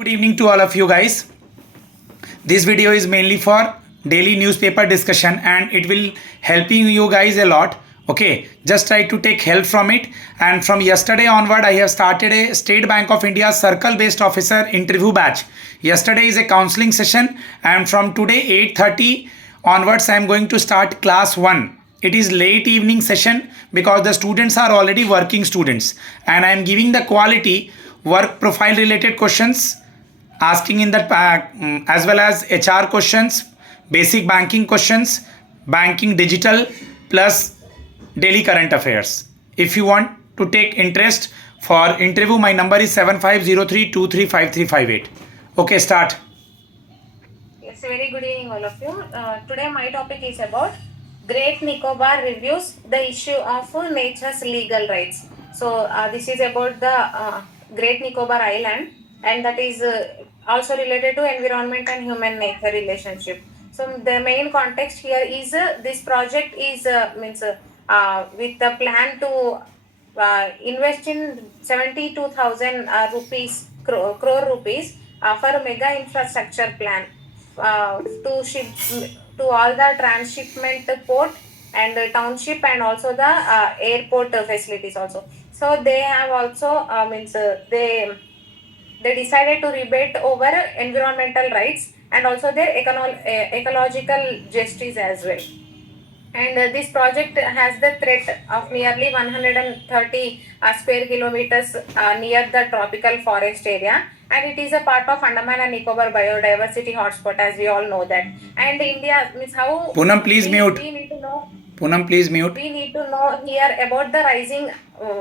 Good evening to all of you guys. This video is mainly for daily newspaper discussion and it will helping you guys a lot. Okay, just try to take help from it. And from yesterday onward, I have started a State Bank of India circle based officer interview batch. Yesterday is a counseling session and from today 8:30 onwards, I am going to start class 1. It is late evening session because the students are already working students and I am giving the quality work profile related questions asking in that as well as HR questions, basic banking questions, banking digital plus daily current affairs. If you want to take interest for interview, my number is 7503235358. Okay, start. Yes, very good evening, all of you. Today, my topic is about Great Nicobar reviews the issue of nature's legal rights. So, this is about the Great Nicobar Island, and that is also related to environment and human nature relationship. So, the main context here is this project is means with the plan to invest in 72,000 rupees crore rupees for a mega infrastructure plan to ship to all the transshipment port and township and also the airport facilities also. So they have also means they decided to rebate over environmental rights and also their ecological justice as well. And this project has the threat of nearly 130 square kilometers near the tropical forest area, and it is a part of Andaman and Nicobar biodiversity hotspot, as we all know that. And India means how Poonam, please mute. we need to know. Poonam, please mute. We need to know here about the rising,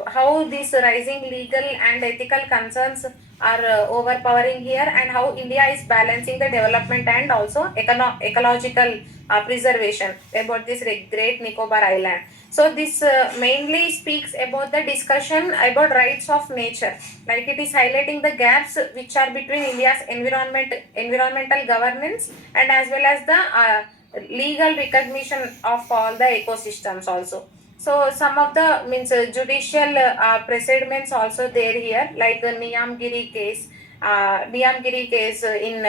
how these rising legal and ethical concerns are overpowering here, and how India is balancing the development and also ecological preservation about this Great Nicobar Island. So this mainly speaks about the discussion about rights of nature, like it is highlighting the gaps which are between India's environmental governance and as well as the legal recognition of all the ecosystems also. So some of the means judicial precedents also there here, like the Niyamgiri case in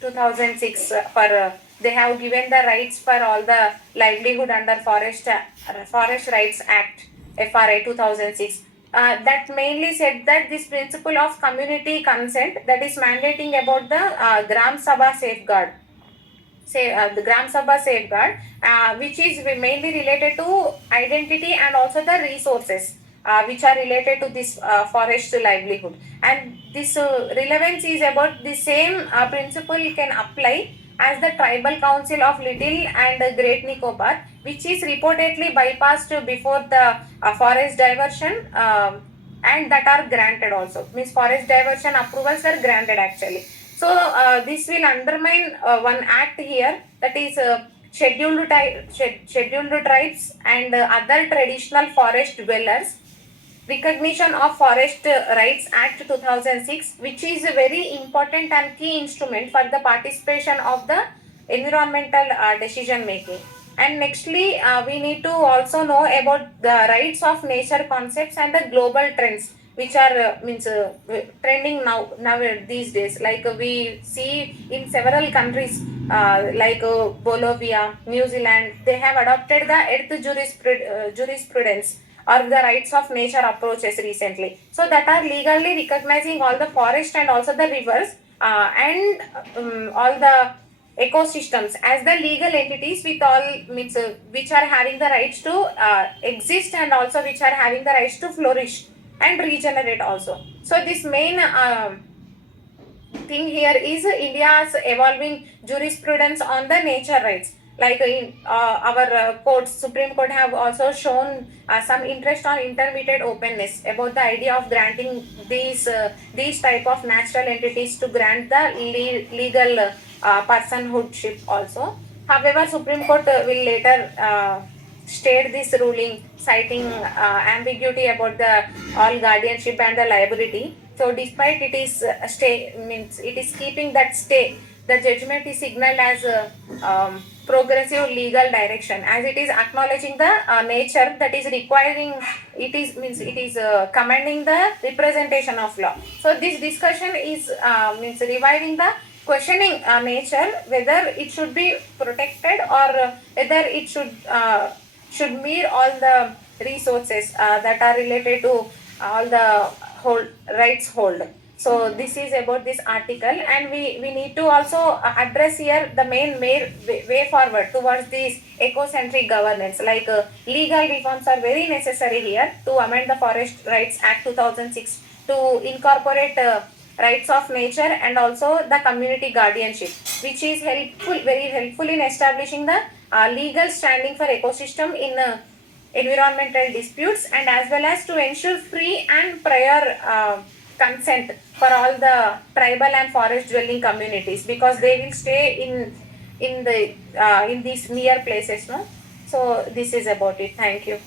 2006 for they have given the rights for all the livelihood under Forest Rights Act FRA 2006. That mainly said that this principle of community consent that is mandating about the Gram Sabha safeguard the Gram Sabha safeguard, which is mainly related to identity and also the resources which are related to this forest livelihood. And this relevance is about the same principle can apply as the Tribal Council of Little and Great Nicobar, which is reportedly bypassed before the forest diversion. And that are granted also, means forest diversion approvals are granted actually. So this will undermine one act here, that is scheduled tribes and other traditional forest dwellers recognition of Forest Rights Act 2006, which is a very important and key instrument for the participation of the environmental decision making. And nextly, we need to also know about the rights of nature concepts and the global trends which are trending now these days. Like we see in several countries like Bolivia, New Zealand, they have adopted the earth jurisprudence or the rights of nature approaches recently. So that are legally recognizing all the forest and also the rivers and all the ecosystems as the legal entities with all means which are having the rights to exist and also which are having the rights to flourish and regenerate also. So this main thing here is India's evolving jurisprudence on the nature rights. Like in our courts, Supreme Court have also shown some interest on intermediate openness about the idea of granting these type of natural entities to grant the legal personhoodship also. However, Supreme Court will later state this ruling, citing ambiguity about the all guardianship and the liability. So, despite it is stay means it is keeping that stay, the judgment is signaled as progressive legal direction, as it is acknowledging the nature that is requiring, it is commanding the representation of law. So this discussion is means reviving the questioning nature, whether it should be protected or whether it should meet all the resources that are related to all the rights hold. So this is about this article, and we need to also address here the main way forward towards this eco-centric governance. Like legal reforms are very necessary here to amend the Forest Rights Act 2006 to incorporate rights of nature and also the community guardianship, which is very helpful in establishing the legal standing for ecosystem in environmental disputes, and as well as to ensure free and prior consent for all the tribal and forest dwelling communities, because they will stay in these near places, no. So this is about it. Thank you.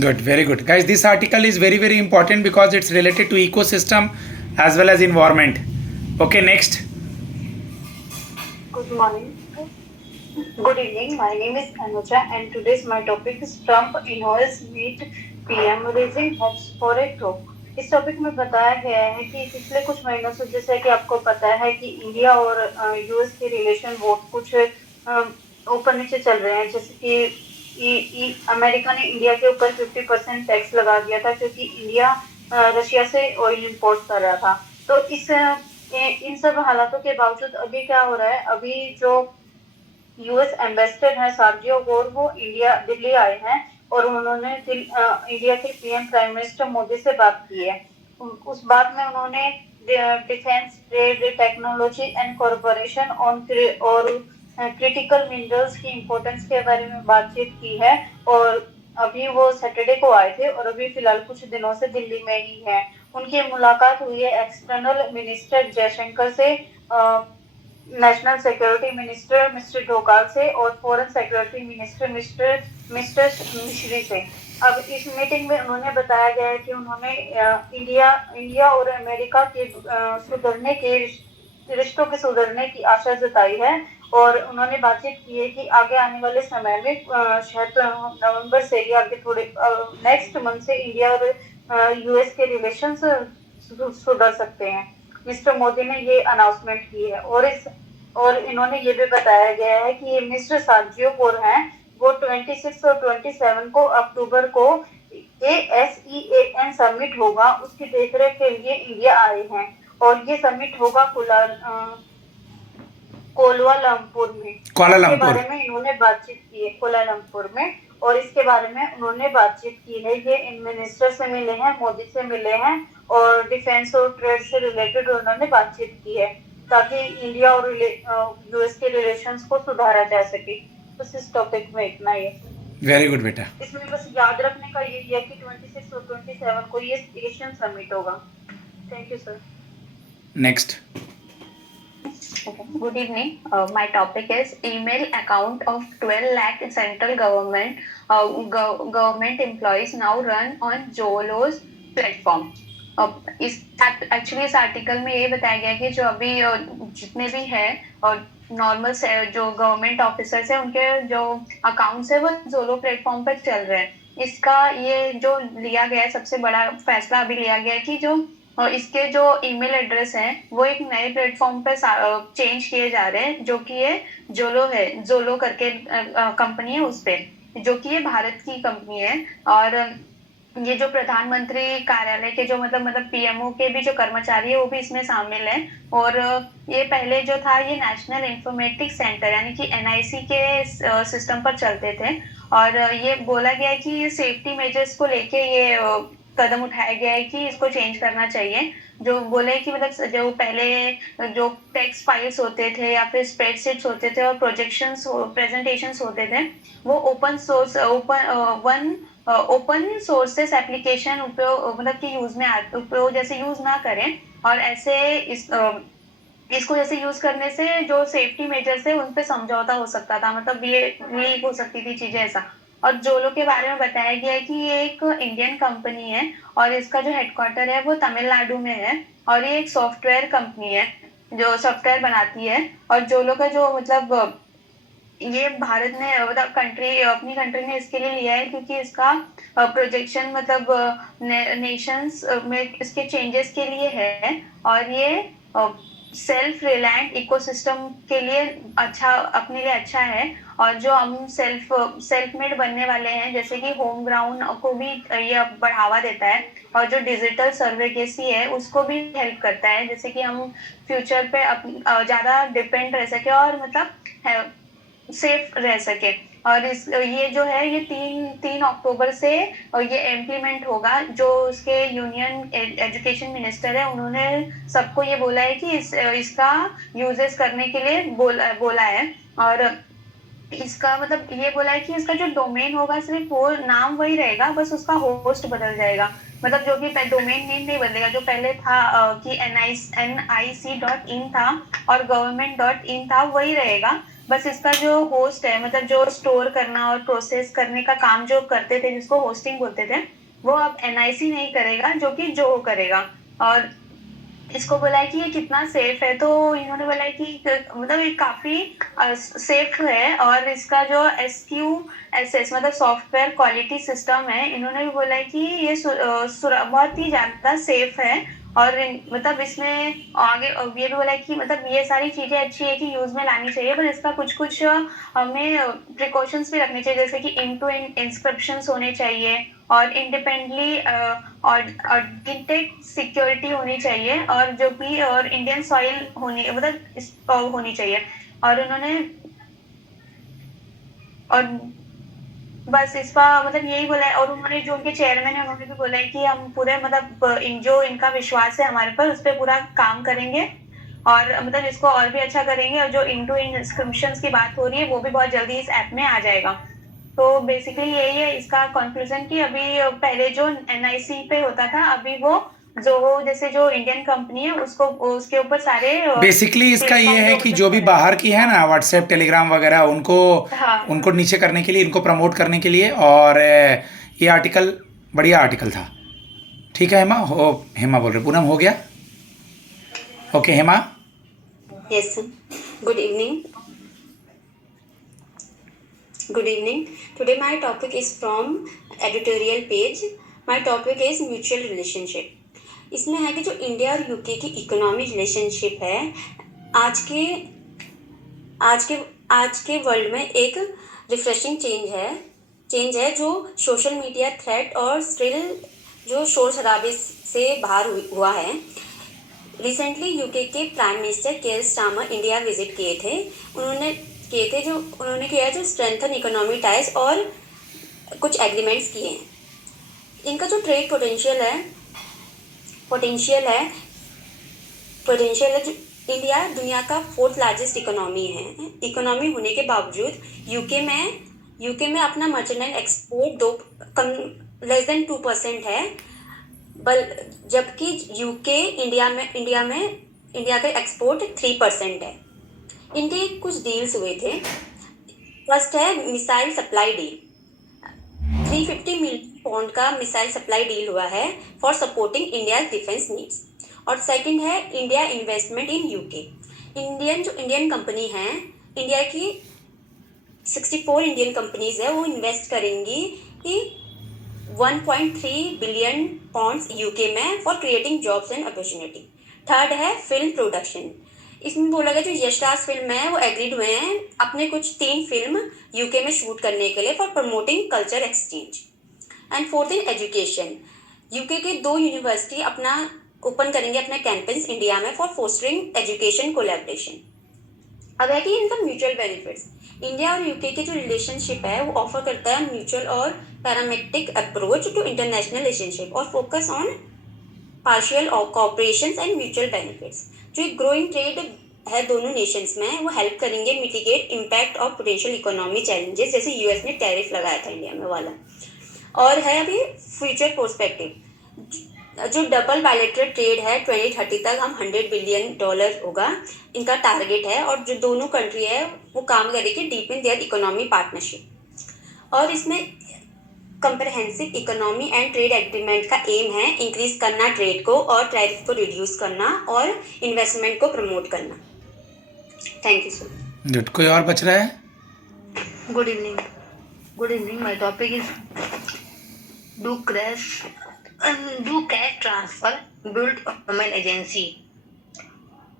Good, very good. Guys, this article is very, very important because it's related to ecosystem as well as environment. Okay, next. Good morning. Good evening. My name is Anuja, and today's my topic is Trump involves meet PM raising hopes for a talk. इस topic में बताया गया है कि पिछले कुछ महीनों से, जैसे कि आपको पता है कि इंडिया और यूएस के रिलेशन बहुत कुछ ऊपर नीचे चल रहे हैं। जैसे कि अमेरिका ने इंडिया के ऊपर 50% टैक्स लगा दिया था, क्योंकि इंडिया रशिया से ऑयल इंपोर्ट कर रहा था। तो इन सब हालातों के बावजूद अभी क्या हो रहा है, अभी जो यूएस एम्बेसडर है सर्जियो गोर, वो इंडिया दिल्ली आए हैं और उन्होंने इंडिया के पीएम प्राइम मिनिस्टर मोदी से बात की है। उस बात में उन्होंने defence, trade, technology and corporation और क्रिटिकल मिनरल्स की इम्पोर्टेंस के बारे में बातचीत की है। और अभी वो सैटरडे को आए थे और अभी फिलहाल कुछ दिनों से दिल्ली में ही है। उनकी मुलाकात हुई है एक्सटर्नल मिनिस्टर जयशंकर से, नेशनल सिक्योरिटी मिनिस्टर मिस्टर ढोकाल से और फॉरेन सिक्योरिटी मिनिस्टर मिस्टर मिश्री से। अब इस मीटिंग में उन्होंने बताया गया है कि उन्होंने इंडिया और अमेरिका के सुधरने के रिश्तों के सुधरने की आशा जताई है। और उन्होंने बातचीत की है कि आगे आने वाले समय में शायद नवंबर से या आगे थोड़े नेक्स्ट मंथ से इंडिया और यूएस के रिलेशंस सुधर सकते हैं। मिस्टर मोदी ने ये अनाउंसमेंट की है। और इन्होंने ये भी बताया गया है कि मिस्टर सर्जियो गोर हैं, वो 26 और 27 को अक्टूबर को ASEAN समिट होगा, उसकी देखरेख के लिए इंडिया आए हैं। और ये समिट होगा कोलालमपुर में। इसके बारे में इन्होंने बातचीत की है, कोलालमपुर में। और इसके बारे में उन्होंने बातचीत की है। ये इन मिनिस्टर से मिले हैं, मोदी से मिले हैं और डिफेंस और ट्रेड से रिलेटेड उन्होंने बातचीत की है, ताकि इंडिया और यूएस के रिलेशंस को सुधारा जा सके। बस इस टॉपिक में इतना ही है। वेरी गुड बेटा। इसमें बस याद रखने का ये है कि 26 और 27 को ये एशियन समिट होगा। Thank you sir. Next. Good evening. My topic is email account of 12 lakh central government employees now run on Zolo's platform. इस आर्टिकल में ये बताया गया कि जो अभी जितने भी है और नॉर्मल से जो गवर्नमेंट ऑफिसर्स है, उनके जो अकाउंट्स है वो जोलो प्लेटफॉर्म पर चल रहे हैं। इसका ये जो लिया गया है, सबसे बड़ा फैसला अभी लिया गया है कि जो इसके जो ईमेल एड्रेस है वो एक नए प्लेटफॉर्म पर चेंज किए जा रहे हैं, जो कि ये जोलो है, जोलो करके कंपनी है उस पे, जो कि ये भारत की कंपनी है। और ये जो प्रधानमंत्री कार्यालय के जो मतलब पीएमओ के भी जो कर्मचारी है वो भी इसमें शामिल हैं। और ये पहले जो था ये नेशनल इंफॉर्मेटिक्स सेंटर यानी कि NIC के सिस्टम पर चलते थे। और ये बोला गया है कि सेफ्टी मेजर्स को लेके ये कदम उठाया गया है कि इसको चेंज करना चाहिए। जो बोले कि मतलब जो पहले जो टेक्स्ट फाइल्स होते थे या फिर स्प्रेडशीट्स होते थे और प्रेजेंटेशंस होते थे, वो ओपन सोर्सेस एप्लीकेशन उपयोग मतलब कि उपयोग जैसे यूज ना करें। और ऐसे इसको जैसे यूज करने से जो सेफ्टी मेजर्स है उन पे समझौता हो सकता था, मतलब ये लीक हो सकती थी चीजें ऐसा। और जोलो के बारे में बताया गया है कि ये एक इंडियन कंपनी है और इसका जो हेडक्वार्टर है वो तमिलनाडु में है। और ये एक सॉफ्टवेयर कंपनी है जो सॉफ्टवेयर बनाती है। और जोलो का जो मतलब ये भारत ने मतलब अपनी कंट्री ने इसके लिए लिया है क्योंकि इसका प्रोजेक्शन मतलब नेशंस में इसके चेंजेस के लिए है और ये सेल्फ रिलायंट इकोसिस्टम के लिए अच्छा, अपने लिए अच्छा है। और जो हम सेल्फ मेड बनने वाले हैं, जैसे कि होम ग्राउंड को भी ये बढ़ावा देता है और जो डिजिटल सर्वेकेसी है उसको भी हेल्प करता है, जैसे कि हम फ्यूचर पे ज्यादा डिपेंड रह सके और मतलब सेफ रह सके। और इस ये जो है ये 3 अक्टूबर से ये इम्प्लीमेंट होगा। जो उसके यूनियन एजुकेशन मिनिस्टर है उन्होंने सबको ये बोला है कि इसका यूजेस करने के लिए बोला है। और इसका मतलब ये बोला है कि इसका जो डोमेन होगा सिर्फ वो नाम वही रहेगा, बस उसका होस्ट बदल जाएगा। मतलब जो कि डोमेन नेम नहीं बदलेगा, जो पहले था कि nic.in था और government.in था, वही रहेगा। बस इसका जो होस्ट है, मतलब जो स्टोर करना और प्रोसेस करने का काम जो करते थे, जिसको होस्टिंग बोलते थे, वो अब NIC नहीं करेगा, जो कि जो करेगा। और इसको बोला है कि ये कितना सेफ है, तो इन्होंने बोला है कि मतलब ये काफी सेफ है। और इसका जो SQSS मतलब सॉफ्टवेयर क्वालिटी सिस्टम है, इन्होंने भी बोला है कि ये बहुत ही ज्यादा सेफ है। और मतलब इसमें आगे ये भी बोला है कि मतलब ये सारी चीजें अच्छी है कि यूज में लानी चाहिए, पर इसका कुछ कुछ हमें प्रिकॉशंस भी रखने चाहिए, जैसे कि इन टू इन इंस्क्रिप्शंस होने चाहिए और इंडिपेंडेंटली ऑडिटेड सिक्योरिटी होनी चाहिए, और जो भी और इंडियन सॉइल होनी मतलब होनी चाहिए। और उन्होंने और बस इसका मतलब यही बोला है। और उन्होंने जो उनके चेयरमैन है उन्होंने भी बोला है कि हम पूरे मतलब जो इनका विश्वास है हमारे पर, उस पर पूरा काम करेंगे और मतलब इसको और भी अच्छा करेंगे। और जो इन टू इन इंस्क्रिप्शंस की बात हो रही है वो भी बहुत जल्दी इस ऐप में आ जाएगा। तो बेसिकली यही है इसका कंक्लूजन कि अभी पहले जो NIC पे होता था, अभी वो जो जैसे जो इंडियन कंपनी है उसको उसके ऊपर सारे बेसिकली इसका ये प्लेटफॉर्म है कि जो भी बाहर की है ना, व्हाट्सएप टेलीग्राम वगैरह, उनको हाँ उनको नीचे करने के लिए, इनको प्रमोट करने के लिए। और ये आर्टिकल बढ़िया आर्टिकल था। ठीक है हेमा, हेमा बोल रहे, पूनम हो गया। Okay Hema. Yes, sir. Good evening. Good evening. Today my topic is from editorial page. My topic is mutual relationship. इसमें है कि जो इंडिया और यूके की इकोनॉमिक रिलेशनशिप है, आज के आज के वर्ल्ड में एक रिफ्रेशिंग चेंज है जो सोशल मीडिया थ्रेट और स्टिल जो शोर शराबे से बाहर हुआ है। रिसेंटली यूके के prime minister care Starmer India visit किए थे। उन्होंने किया जो स्ट्रेंथन इकोनॉमिक टाइज और कुछ एग्रीमेंट्स किए हैं। इनका जो ट्रेड पोटेंशियल है जो इंडिया दुनिया का 4th लार्जेस्ट इकोनॉमी होने के बावजूद यूके में अपना मर्चेंडाइज एक्सपोर्ट लेस देन 2% है, जबकि यूके इंडिया का एक्सपोर्ट 3% है। इनके कुछ डील्स हुए थे। फर्स्ट है missile supply deal, 350 million pound का मिसाइल सप्लाई डील हुआ है for supporting India defence needs. और सेकंड है India investment in UK. Indian company है, इंडिया की 64 इंडियन कंपनीज है, वो इन्वेस्ट करेंगी कि 1.3 बिलियन पाउंड्स यूके में for creating jobs and opportunity. Third है फिल्म प्रोडक्शन। इसमें बोला गया जो यशराज फिल्म है वो एग्रीड हुए हैं अपने कुछ 3 फिल्म यूके में शूट करने के लिए for promoting culture exchange. And fourth in education, UK के 2 यूनिवर्सिटी अपना ओपन करेंगे अपने कैंपस इंडिया में फॉर फोस्टरिंग एजुकेशन कोलैबोरेशन। अब है कि इनका म्यूचुअल बेनिफिट्स, इंडिया और यूके की जो रिलेशनशिप है वो ऑफर करता है म्यूचुअल और parametric approach to international relationship और focus on partial cooperation and mutual benefits. जो एक ग्रोइंग ट्रेड है दोनों नेशंस में, वो हेल्प करेंगे mitigate impact of potential economy challenges, जैसे यूएस ने टैरिफ लगाया था इंडिया में वाला। और है अभी फ्यूचर पर्सपेक्टिव, जो डबल बायलैटरल ट्रेड है 2030 तक हम $100 बिलियन होगा इनका टारगेट है। और जो दोनों कंट्री है वो काम करेगी डीपन देयर इकोनॉमी पार्टनरशिप। और इसमें comprehensive economy and trade agreement का एम है इंक्रीज करना ट्रेड को और टैरिफ को रिड्यूस करना और इन्वेस्टमेंट को प्रमोट करना। Thank you sir. गुड। कोई और बच रहा है? Good evening. Good evening. My topic is do cash transfer build government agency.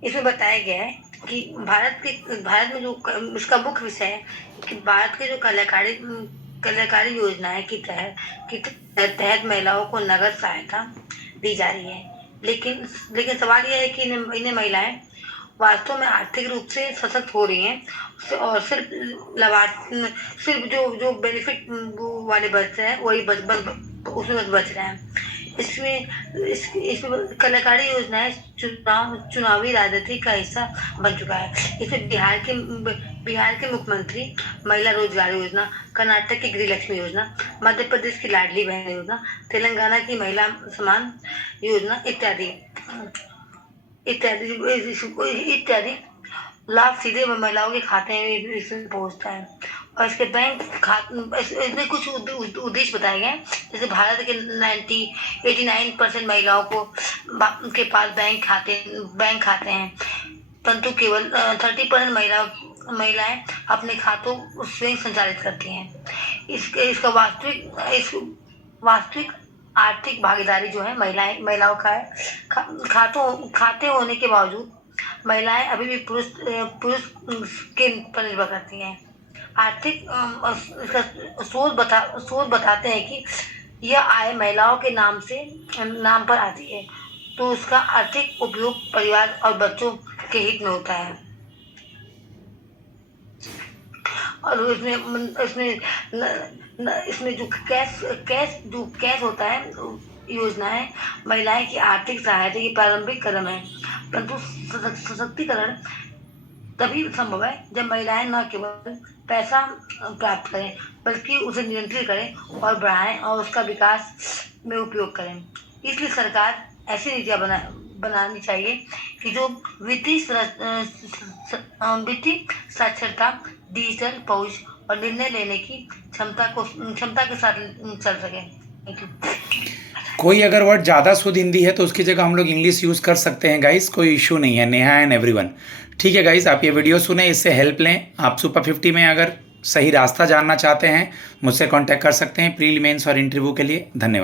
इसमें बताया गया है कि भारत में जो इसका मुख्य विषय है कि भारत के जो कल्याणकारी योजनाएं की तहत महिलाओं को नगद सहायता दी जा रही है, लेकिन सवाल यह है कि इन्हें महिलाएं वास्तव में आर्थिक रूप से सशक्त हो रही हैं और सिर्फ जो बेनिफिट वाले बच्चे हैं वही उसमें बच रहे हैं। इसमें कल्याणकारी योजनाएं चुनावी राजनीति का हिस्सा बन चुका है। इसमें बिहार के मुख्यमंत्री महिला रोजगार योजना, कर्नाटक की गृहलक्ष्मी योजना, मध्य प्रदेश की लाडली बहन योजना, तेलंगाना की महिला सम्मान योजना इत्यादि लाभ सीधे महिलाओं के खाते में इसमें पहुंचता है। और इसके इसमें कुछ उद्देश्य बताए गए हैं, जैसे भारत के 89% महिलाओं के पास बैंक खाते हैं, परंतु केवल 30% महिलाएं अपने खातों स्वयं संचालित करती हैं। इसका वास्तविक आर्थिक भागीदारी जो है महिलाओं का है। खाते होने के बावजूद महिलाएं अभी भी पुरुष के पर निर्भर करती हैं। आर्थिक शोध बताते हैं कि यह आय महिलाओं के नाम पर आती है, तो उसका आर्थिक उपयोग परिवार और बच्चों के हित में होता है। और इसमें जो कैश होता है योजनाएं महिलाएं की आर्थिक सहायता की प्रारंभिक कदम है, परंतु सशक्तिकरण तभी संभव है जब महिलाएं न केवल पैसा प्राप्त करें बल्कि उसे नियंत्रित करें और बढ़ाएं और उसका विकास में उपयोग करें। इसलिए सरकार ऐसी नीतियां बनानी चाहिए कि जो वित्तीय साक्षरता, डिजिटल पहुंच और निर्णय लेने की क्षमता के साथ चल सके। Thank you. कोई अगर वर्ड ज़्यादा शुद्ध हिंदी है तो उसकी जगह हम लोग इंग्लिश यूज़ कर सकते हैं गाइस, कोई इशू नहीं है। नेहा एंड एवरीवन, ठीक है गाइस, आप ये वीडियो सुने, इससे हेल्प लें। आप सुपर 50 में अगर सही रास्ता जानना चाहते हैं मुझसे कांटेक्ट कर सकते हैं प्रीलिम्स और इंटरव्यू के लिए। धन्यवाद।